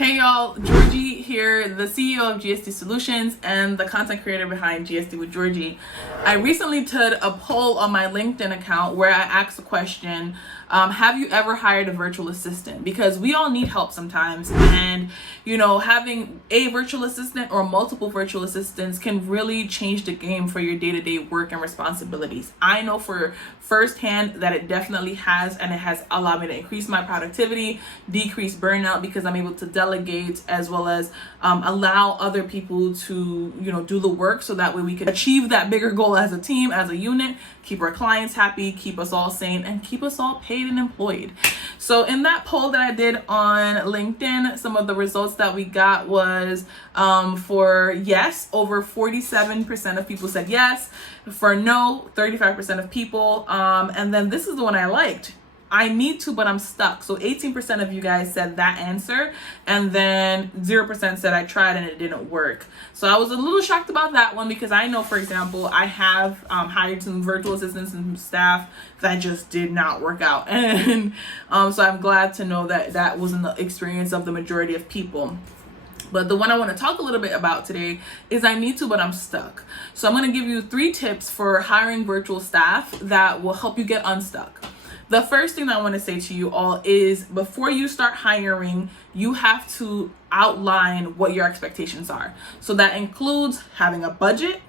Hey y'all, Georgie here, the CEO of GSD Solutions and the content creator behind GSD with Georgie. I recently did a poll on my LinkedIn account where I asked the question, have you ever hired a virtual assistant? Because we all need help sometimes, and having a virtual assistant or multiple virtual assistants can really change the game for your day-to-day work and responsibilities. I know for firsthand that it definitely has, and it has allowed me to increase my productivity, decrease burnout, because I'm able to delegate as well as allow other people to do the work, so that way we can achieve that bigger goal as a team, as a unit, keep our clients happy, keep us all sane, and keep us all paid and employed. So in that poll that I did on LinkedIn, some of the results that we got was for yes, over 47% of people said yes. For no, 35% of people. And then this is the one I liked. I need to, but I'm stuck. So 18% of you guys said that answer, and then 0% said I tried and it didn't work. So I was a little shocked about that one, because I know, for example, I have hired some virtual assistants and some staff that just did not work out. And so I'm glad to know that that wasn't the experience of the majority of people. But the one I want to talk a little bit about today is I need to, but I'm stuck. So I'm going to give you 3 tips for hiring virtual staff that will help you get unstuck. The first thing I want to say to you all is, before you start hiring, you have to outline what your expectations are. So that includes having a budget,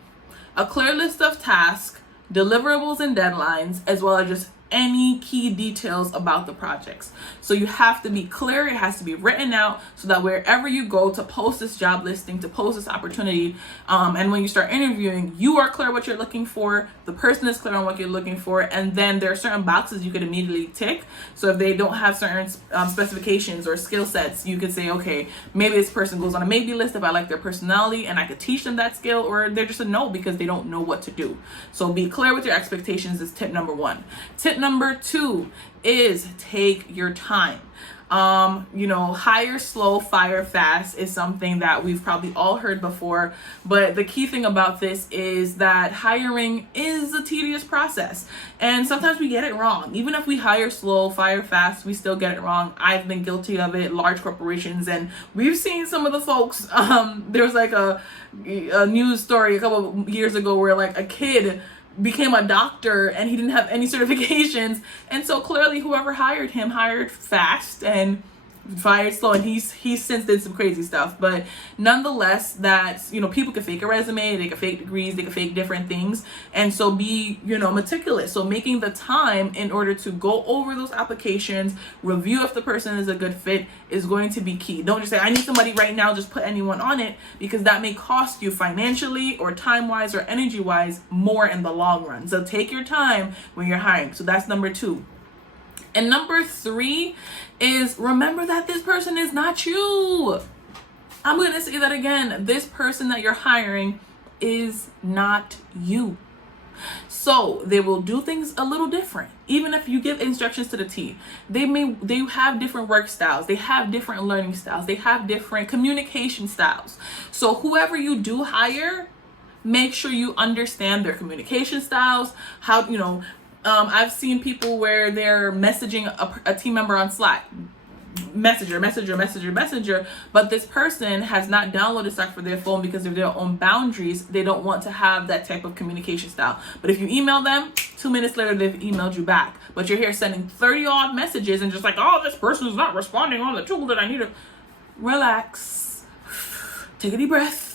a clear list of tasks, deliverables and deadlines, as well as just any key details about the projects. So you have to be clear. It has to be written out, so that wherever you go to post this job listing, to post this opportunity, and when you start interviewing, you are clear what you're looking for, the person is clear on what you're looking for, and then there are certain boxes you could immediately tick. So if they don't have certain specifications or skill sets, you could say, okay, maybe this person goes on a maybe list if I like their personality and I could teach them that skill, or they're just a no because they don't know what to do. So be clear with your expectations is tip number 1. Tip number 2 is take your time. Hire slow, fire fast is something that we've probably all heard before, but the key thing about this is that hiring is a tedious process, and sometimes we get it wrong. Even if we hire slow, fire fast, we still get it wrong. I've been guilty of it, large corporations, and we've seen some of the folks. There was like a news story a couple of years ago where like a kid became a doctor and he didn't have any certifications, and so clearly whoever hired him hired fast and fired slow, and he's since did some crazy stuff. But nonetheless, that people can fake a resume, they can fake degrees, they can fake different things, and so be meticulous. So making the time in order to go over those applications, review if the person is a good fit, is going to be key. Don't just say I need somebody right now, just put anyone on it, because that may cost you financially or time wise or energy wise more in the long run. So take your time when you're hiring. So that's number 2. And number 3 is, remember that this person is not you. I'm going to say that again. This person that you're hiring is not you. So they will do things a little different. Even if you give instructions to the T, they have different work styles. They have different learning styles. They have different communication styles. So whoever you do hire, make sure you understand their communication styles. How, I've seen people where they're messaging a team member on Slack, messenger, but this person has not downloaded Slack for their phone because of their own boundaries. They don't want to have that type of communication style. But if you email them, 2 minutes later, they've emailed you back. But you're here sending 30 odd messages and just like, oh, this person is not responding on the tool that I need to. Relax. Take a deep breath.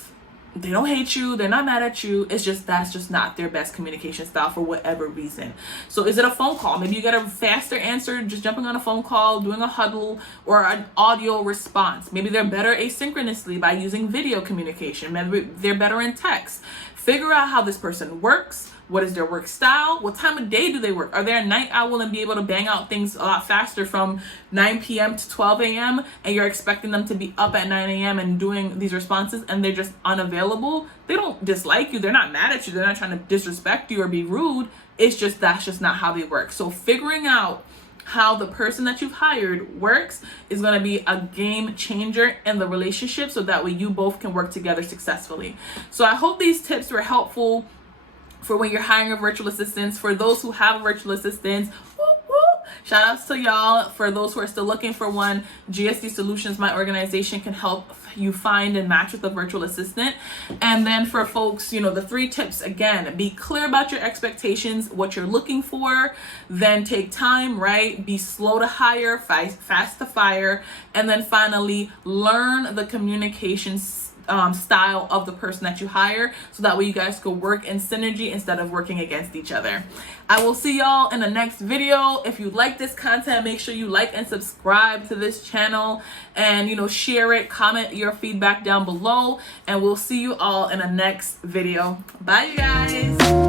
They don't hate you. They're not mad at you. It's just that's just not their best communication style for whatever reason. So is it a phone call? Maybe you get a faster answer just jumping on a phone call, doing a huddle, or an audio response. Maybe they're better asynchronously by using video communication. Maybe they're better in text. Figure out how this person works. What is their work style? What time of day do they work? Are they a night owl and be able to bang out things a lot faster from 9 p.m. to 12 a.m. and you're expecting them to be up at 9 a.m. and doing these responses and they're just unavailable? They don't dislike you. They're not mad at you. They're not trying to disrespect you or be rude. It's just that's just not how they work. So figuring out how the person that you've hired works is going to be a game changer in the relationship, so that way you both can work together successfully. So I hope these tips were helpful for when you're hiring a virtual assistant. For those who have virtual assistants, whoop, whoop, Shout outs to y'all. For those who are still looking for one, GSD Solutions, my organization, can help you find and match with a virtual assistant. And then for folks, you know, the 3 tips again: be clear about your expectations, what you're looking for, then take time, right? Be slow to hire, fast to fire, and then finally learn the communication style of the person that you hire, so that way you guys could work in synergy instead of working against each other. I will see y'all in the next video. If you like this content, make sure you like and subscribe to this channel, and, you know, share it, comment your feedback down below, and we'll see you all in the next video. Bye, you guys.